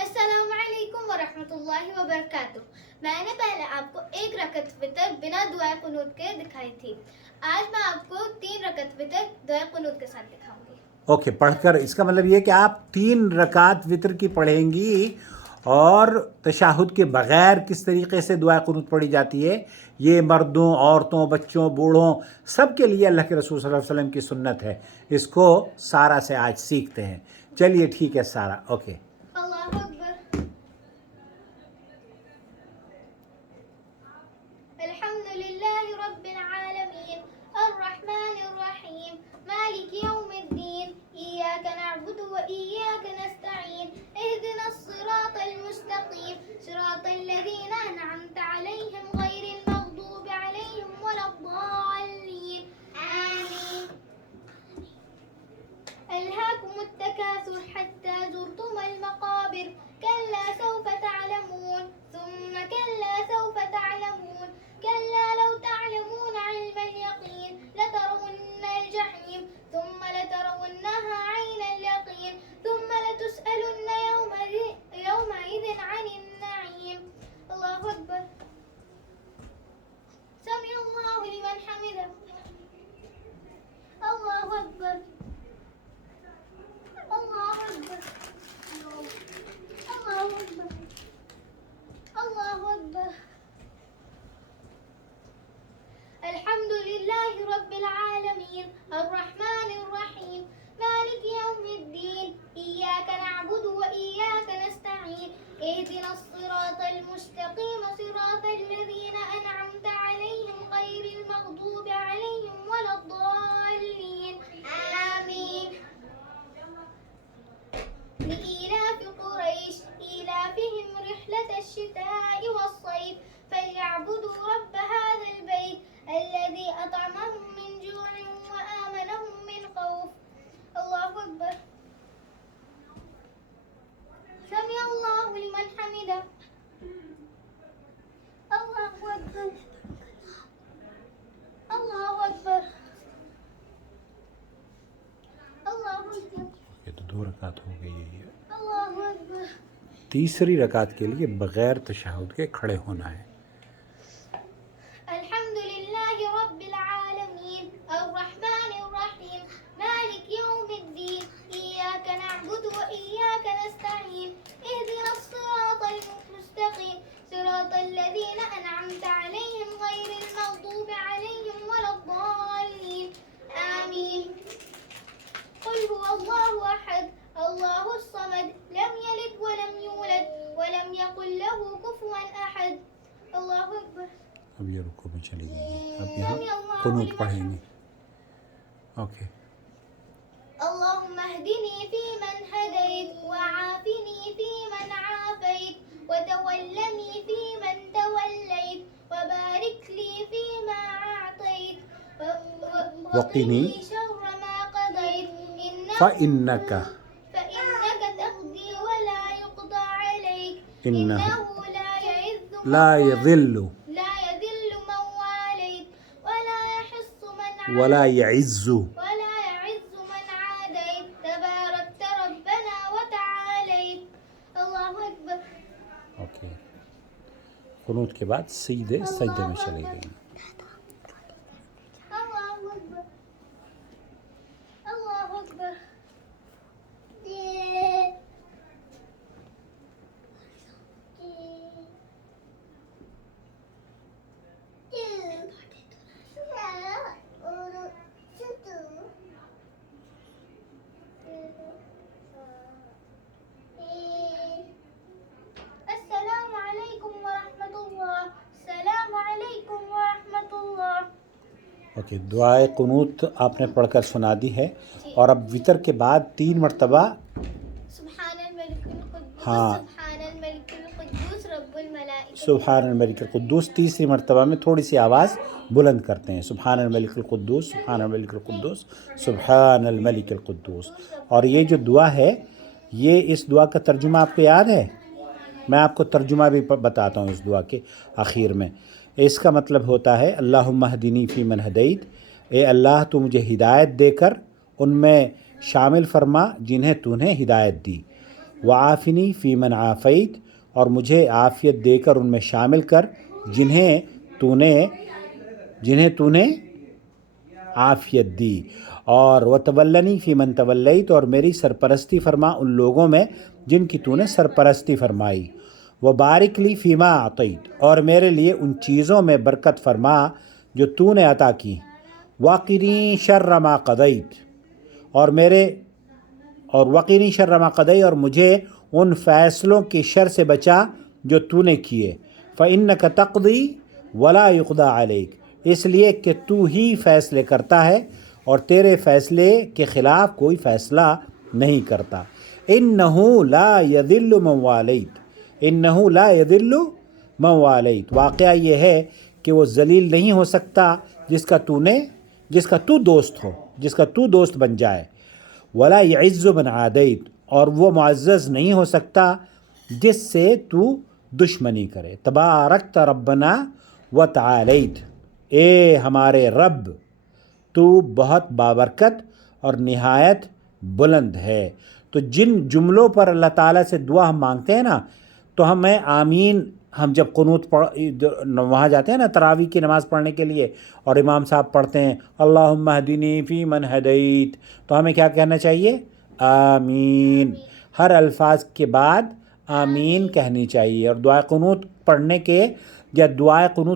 السلام علیکم ورحمۃ اللہ وبرکاتہ. میں نے پہلے آپ کو 1 رکعت وتر بنا دعائے قنوت کے دکھائی تھی. آج میں آپ کو 3 رکعت وتر دعائے قنوت کے ساتھ دکھاؤں گی. اوکے پڑھ کر اس کا مطلب یہ کہ آپ 3 رکعت وتر کی پڑھیں گی اور تشہد کے بغیر کس طریقے سے دعائے قنوت پڑھی جاتی ہے یہ مردوں، عورتوں، بچوں، بوڑھوں سب کے لیے اللہ کے رسول صلی اللہ علیہ وسلم کی سنت ہے. اس کو سارا سے آج سیکھتے ہیں. چلیے ٹھیک ہے سارا. اوکے اللہ اکبر. الحمد للہ رب العالمین الرحمن الرحیم مالک یوم الدین ایاک نعبد و ایاک نستعین اهدنا الصراط المستقیم صراط الذین انعمت علیہم غیر المغضوب علیہم ولا الضالین آمین. ألهاكم التكاثر حتى زرتم المقابر كلا سوف تعلمون ثم كلا سوف تعلمون كلا لو تعلمون علم اليقين لترون الجحيم ثم لترونها عين اليقين ثم لتسألن يومئذ عن النعيم. الله أكبر. سمع الله لمن حمده. الله أكبر. الله أكبر. الله أكبر. الله أكبر. الحمد لله رب العالمين الرحمن الرحيم مالك يوم الدين إياك نعبد وإياك نستعين اهدنا الصراط المستقيم صراط الذين أنعمت عليهم غير المغضوب عليهم ولا الضالين آمين. لإيلاف قريش إيلافهم رحلة الشتاء والصيف فليعبدوا رب هذا البيت الذي أطعمهم من جوع وآمنهم من خوف. الله أكبر. سمع الله لمن حمده. الله أكبر. الله أكبر. الله أكبر. یہ تو 2 رکعت ہو گئی ہے. اللہ اکبر. تیسری رکعت کے لیے بغیر تشہد کے کھڑے ہونا ہے. الحمد للہ رب العالمین الرحمن الرحیم مالک یوم الدین ایاک نعبد و ایاک نستعین اهدنا الصراط المستقیم صراط الذین انعمت علیہم غیر المغضوب علیہم ولا الضالین آمین. قل هو الله أحد الله الصمد لم يلد ولم يولد ولم يكن له كفوا أحد. الله أكبر. اب یہ رکوع میں چلی گئی ہے. اب یہاں قنوت پڑھیں گے. اوکے. اللهم اهدني فيمن هديت وعافني فيمن عافيت وتولني فيمن توليت وبارك لي فيما أعطيت وقني شر ما قضيت فإنك تقضي ولا يقضى عليك إنه لا يذل من واليت ولا يحص من ولا يعز من عاديت تباركت ربنا وتعاليت. الله أكبر. اوکے. قنوت کے بعد سجدے میں چلے گئے. الله أكبر. الله أكبر. السلام علیکم ورحمۃ اللہ. السلام علیکم ورحمۃ اللہ. اوکے. دعائے قنوت آپ نے پڑھ کر سنا دی ہے اور اب وطر کے بعد 3 مرتبہ سبحان الملک القدوس ہاں سبحان الملک القدوس رب الملائکۃ سبحان الملک القدوس تیسری مرتبہ میں تھوڑی سی آواز بلند کرتے ہیں. سبحان الملک القدوس سبحان الملک القدوس سبحان الملک القدوس. اور یہ جو دعا ہے یہ اس دعا کا ترجمہ آپ کو یاد ہے؟ میں آپ کو ترجمہ بھی بتاتا ہوں اس دعا کے آخر میں. اس کا مطلب ہوتا ہے اللہم اہدنی فی من ہدیت، اے اللہ تو مجھے ہدایت دے کر ان میں شامل فرما جنہیں تو نے ہدایت دی. وعافنی فی من عافیت، اور مجھے عافیت دے کر ان میں شامل کر جنہیں تو نے عافیت دی، اور وتولنی فی من تولیت، اور میری سرپرستی فرما ان لوگوں میں جن کی تو نے سرپرستی فرمائی، وبارک لی فیما اعطیت، اور میرے لیے ان چیزوں میں برکت فرما جو تو نے عطا کی، وقنی شر ما قضیت، اور وقنی شر ما قضیت، اور مجھے ان فیصلوں کی شر سے بچا جو تو نے کیے، فإنک تقضی ولا یقضی علیک، اس لیے کہ تو ہی فیصلے کرتا ہے اور تیرے فیصلے کے خلاف کوئی فیصلہ نہیں کرتا، انہ لا یذل من والیت، انہ لا یذل من والیت، واقعہ یہ ہے کہ وہ ذلیل نہیں ہو سکتا جس کا تو دوست ہو، جس کا تو دوست بن جائے، ولا یعز من عادیت، اور وہ معزز نہیں ہو سکتا جس سے تو دشمنی کرے، تبارکت ربنا وتعالیت، اے ہمارے رب تو بہت بابرکت اور نہایت بلند ہے۔ تو جن جملوں پر اللہ تعالیٰ سے دعا ہم مانگتے ہیں نا، تو ہمیں آمین، ہم جب قنوت وہاں جاتے ہیں نا تراویح کی نماز پڑھنے کے لیے، اور امام صاحب پڑھتے ہیں اللہم اہدنی فی من ہدیت، تو ہمیں کیا کہنا چاہیے؟ آمین، ہر الفاظ کے بعد آمین کہنی چاہیے۔ اور دعائے قنوت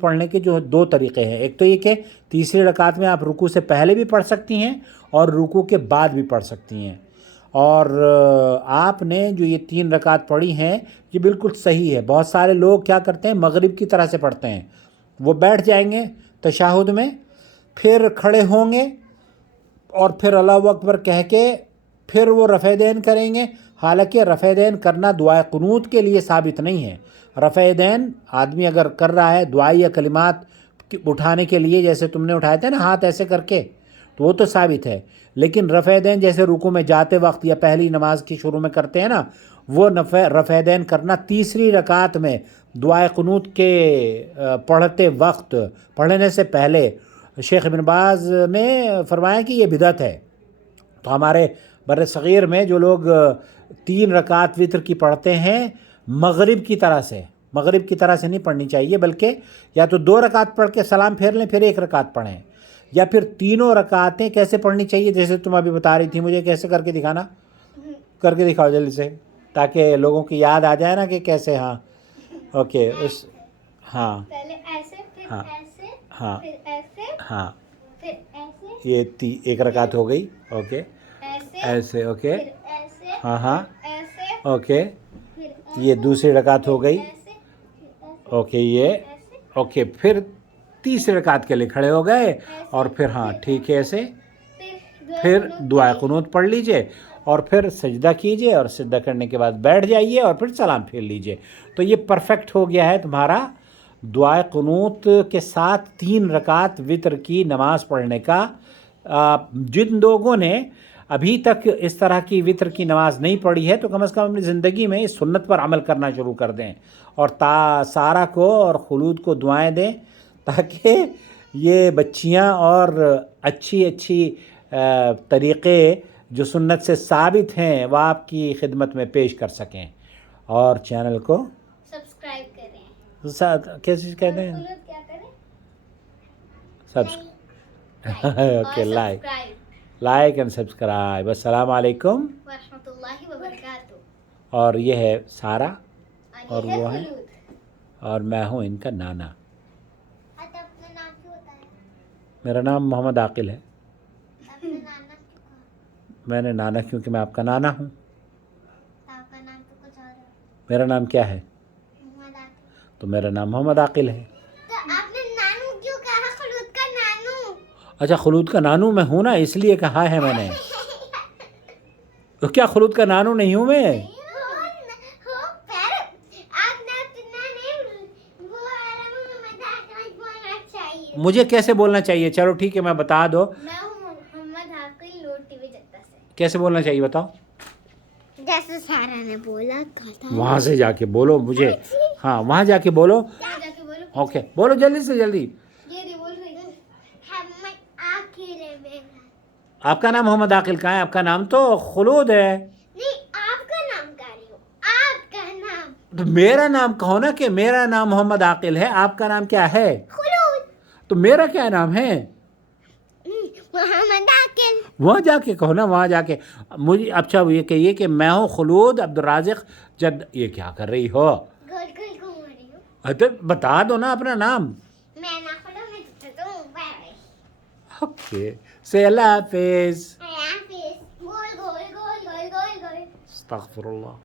پڑھنے کے جو دو طریقے ہیں، ایک تو یہ کہ تیسری رکعت میں آپ رکوع سے پہلے بھی پڑھ سکتی ہیں اور رکوع کے بعد بھی پڑھ سکتی ہیں، اور آپ نے جو یہ 3 رکعت پڑھی ہیں یہ بالکل صحیح ہے۔ بہت سارے لوگ کیا کرتے ہیں، مغرب کی طرح سے پڑھتے ہیں، وہ بیٹھ جائیں گے تشہد میں، پھر کھڑے ہوں گے اور پھر اللہ اکبر کہہ کے پھر وہ رفع دین کریں گے، حالانکہ رفع دین کرنا دعائے قنوت کے لیے ثابت نہیں ہے۔ رفع دین آدمی اگر کر رہا ہے دعائی یا کلمات اٹھانے کے لیے، جیسے تم نے اٹھائے تھے نا ہاتھ ایسے کر کے، تو وہ تو ثابت ہے، لیکن رفع دین جیسے رکوع میں جاتے وقت یا پہلی نماز کی شروع میں کرتے ہیں نا، وہ رفع دین کرنا تیسری رکعت میں دعائے قنوت کے پڑھتے وقت، پڑھنے سے پہلے، شیخ ابن باز نے فرمایا کہ یہ بدعت ہے۔ تو ہمارے بر صغیر میں جو لوگ 3 رکعت وتر کی پڑھتے ہیں، مغرب کی طرح سے نہیں پڑھنی چاہیے، بلکہ یا تو 2 رکعت پڑھ کے سلام پھیر لیں پھر 1 رکعت پڑھیں، یا پھر تینوں رکعتیں کیسے پڑھنی چاہیے جیسے تم ابھی بتا رہی تھی، مجھے کیسے کر کے دکھانا، کر کے دکھاؤ جلدی سے، تاکہ لوگوں کی یاد آ جائے نا کہ کیسے۔ ہاں اوکے، ہاں پہلے ایسے، پھر ہاں ایسے، ہاں پھر ایسے، ہاں، پھر ایسے، یہ 1 رکعت ہو گئی، اوکے، ایسے، اوکے، پھر ایسے، ہاں ہاں، ایسے، اوکے، پھر یہ دوسری رکعت ہو گئی، ایسے، پھر ایسے، اوکے، یہ ایسے، اوکے، پھر تیسری رکعت کے لیے کھڑے ہو گئے، اور پھر ہاں ٹھیک ہے، ایسے پھر دعائے قنوت پڑھ لیجئے، اور پھر سجدہ کیجئے، اور سجدہ کرنے کے بعد بیٹھ جائیے اور پھر سلام پھیر لیجئے۔ تو یہ پرفیکٹ ہو گیا ہے تمہارا دعائے قنوت کے ساتھ 3 رکعت وتر کی نماز پڑھنے کا۔ جن لوگوں نے ابھی تک اس طرح کی وتر کی نماز نہیں پڑھی ہے تو کم از کم اپنی زندگی میں اس سنت پر عمل کرنا شروع کر دیں، اور سارہ کو اور خلود کو دعائیں دیں، تاکہ یہ بچیاں اور اچھی طریقے جو سنت سے ثابت ہیں وہ آپ کی خدمت میں پیش کر سکیں۔ اور چینل کو سبسکرائب کریں، کیسے کہتے ہیں، خلود کیا کریں، اوکے، لائک اینڈ سبسکرائب۔ السلام علیکم ورحمۃ اللہ وبرکاتہ۔ اور یہ ہے سارہ، اور یہ وہ ہے، خلود۔ اور میں ہوں ان کا نانا۔ اپنا نام کیوں ہوتا ہے؟ میرا نام محمد عاقل ہے۔ اپنا نانا کیوں کہا؟ میں نے نانا کیونکہ میں آپ کا نانا ہوں۔ آپ کا نام تو کچھ اور ہے۔ میرا نام کیا ہے؟ محمد عاقل۔ تو میرا نام محمد عاقل ہے۔ تو آپ نے نانو کیوں کہا؟ خلود کا نانو۔ اچھا، خلود کا نانو میں ہوں نا، اس لیے کہا ہے میں نے۔ تو کیا خلود کا نانو نہیں ہوں میں؟ مجھے کیسے بولنا چاہیے؟ چلو ٹھیک ہے، میں بتا دو، میں ہوں محمد عاقل، لوڈ ٹی وی جدہ سے۔ کیسے بولنا چاہیے بتاؤ؟ جیسے سارا نے بولا تھا۔ وہاں سے جا کے بولو مجھے، ہاں وہاں جا کے بولو، جا کے بولو۔ اوکے، بولو جلدی سے جلدی۔ یہ نہیں بول رہی۔ محمد عاقل ہے میرا۔ آپ کا نام محمد عاقل کہاں ہے؟ آپ کا نام تو خلود ہے۔ نہیں، آپ کا نام کہہ رہی ہوں۔ تو میرا نام کہو نا کہ میرا نام محمد عاقل ہے, آپ کا نام کیا ہے؟ خلود. تو میرا کیا نام ہے؟ محمد عاقل. وہاں جا کے کہو نا, وہاں جا کے مجھے اچھا یہ کہیے کہ میں ہوں خلود عبدالرازق جد. یہ کیا کر رہی ہو؟ گول گول گھوم رہی ہوں. تو بتا دو نا اپنا نام. میں نہ کھولوں, میں تو بائے بائے. اوکے, سے اللہ حافظ. اللہ حافظ. گول گول گول گول گول گول. استغفر اللہ.